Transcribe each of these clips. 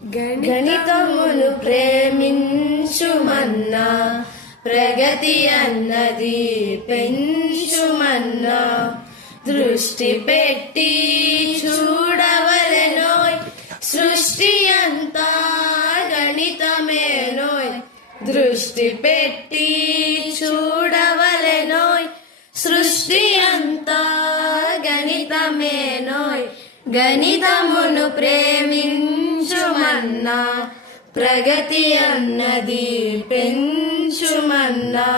గణితమును ప్రేమించుమన్నా ప్రగతి అన్నది పెంచుమన్నా దృష్టి పెట్టి చూడవలెనోయ్ సృష్టి అంతా గణితమేనోయ్ దృష్టి పెట్టి చూడవలెనోయ్ సృష్టి అంతా గణితమేనోయ్ గణితమును ప్రేమించుమన్నా ప్రగతి అన్నది పెంచుమన్నా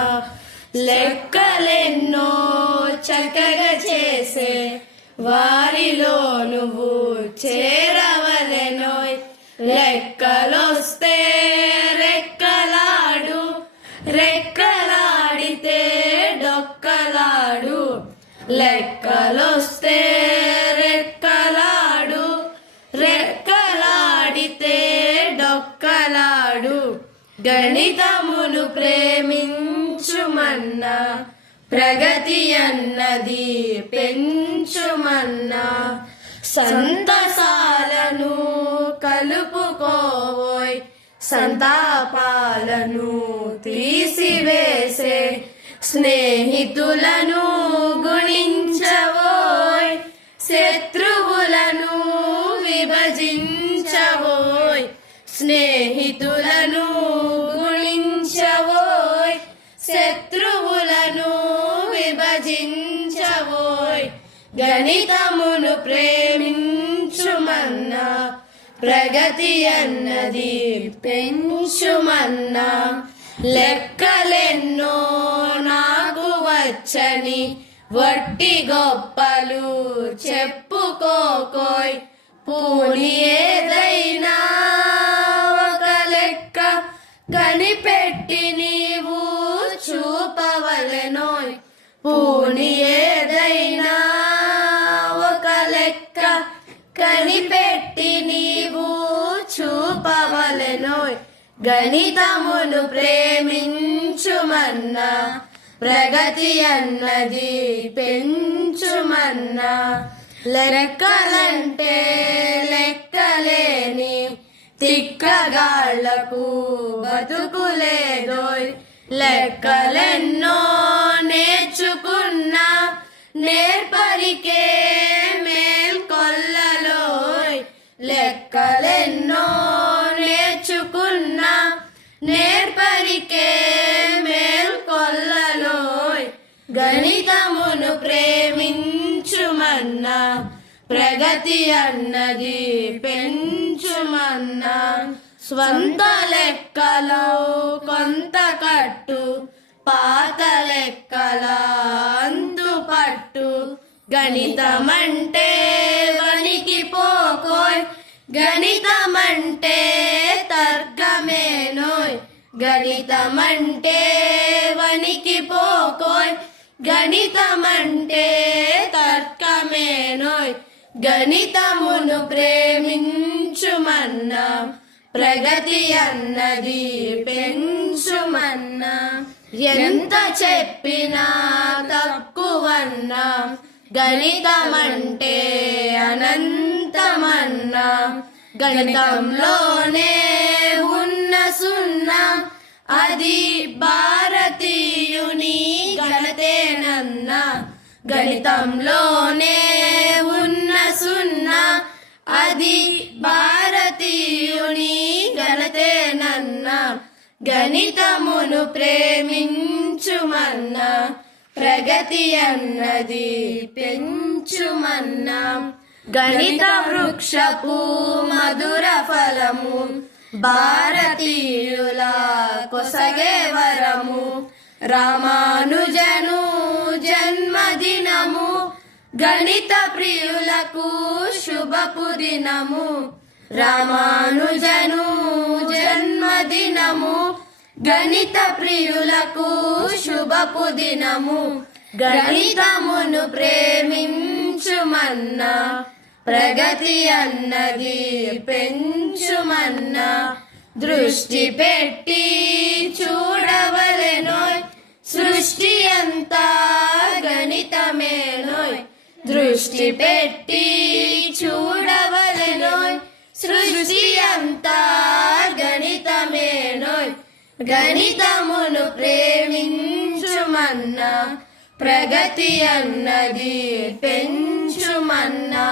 లెక్కలెన్నో చక్కగా చేసే వారిలో నువ్వు చేరవలెనోయ్ లెక్కలొస్తే రెక్కలాడు రెక్కలాడితే డొక్కలాడు లెక్కలొస్తే రెక్కలాడు రెక్కలాడితే డొక్కలాడు గణితమును ప్రేమించుమన్నా ప్రగతి అన్నది పెంచుమన్నా సంతసాలను కలుపుకోవోయ్ సంతాపాలను తీసివేసే స్నేహితులను గుణించవోయ్ శత్రువులను విభజించవోయ్ స్నేహితులను గుణించవోయ్ శత్రువులను విభజించవోయ్ గణితమును ప్రేమించుమన్నా ప్రగతి అన్నది పెంచుమన్నా లెక్కలెన్నో నాకు వచ్చని వట్టి గొప్పలు చెప్పుకోకోయ్ పూని ఏదైనా ఒక లెక్క కనిపెట్టి నీవు చూపవలెనోయ్ పూని ఏదైనా ఒక లెక్క కనిపెట్టి నీవు చూపవలెనోయ్ గణితమును ప్రేమించుమన్నా ప్రగతి అన్నది పెంచుమన్నా లెక్కలంటే లెక్కలేని తిక్కగాళ్లకు బతుకులేదోయ్ లెక్కలెన్నో నేర్చుకున్నా నేర్పరికే మేల్కొల్లలోయ్ లెక్కలెన్నో నేర్చుకున్నా నేర్పరికే మేల్కొల్లలోయ్ గణితమును ప్రేమించుమన్నా ప్రగతి అన్నది పెంచుమన్నా స్వంత లెక్కలో కొంత కట్టు పాత లెక్కల అంతు పట్టు గణితమంటే వణికిపోకోయ్ గణితమంటే తర్కమేనోయ్ గణితమంటే వణికిపోకోయ్ గణితమంటే తర్కమేనోయ్ గణితమును ప్రేమించుమన్నా ప్రగతి అన్నది పెంచుమన్నా ఎంత చెప్పినా తక్కువన్నా గణితమంటే అనంతమన్నా గణితంలోనే ఉన్న సున్నా అది భారతీయుని ఘనతేనన్నా గణితంలోనే ఉన్న సున్నా అది భారతీయుని ఘనతేనన్నా గణితమును ప్రేమించుమన్నా ప్రగతి అన్నది పెంచుమన్నా గణిత వృక్షపు మధుర ఫలము భారతీయుల కొసగే వరము రామానుజను జన్మదినము గణిత ప్రియులకు శుభపు దినము రామానుజను జన్మదినము గణిత ప్రియులకు శుభపు దినము గణితమును ప్రేమించుమన్నా ప్రగతి అన్నది పెంచుమన్నా దృష్టి పెట్టి చూడవలెనోయ్ సృష్టి అంతా గణితమేనోయ్ దృష్టి పెట్టి చూడవలెనోయ్ సృష్టి అంతా గణితమేనోయ్ గణితమును ప్రేమించుమన్నా ప్రగతి అన్నది పెంచుమన్నా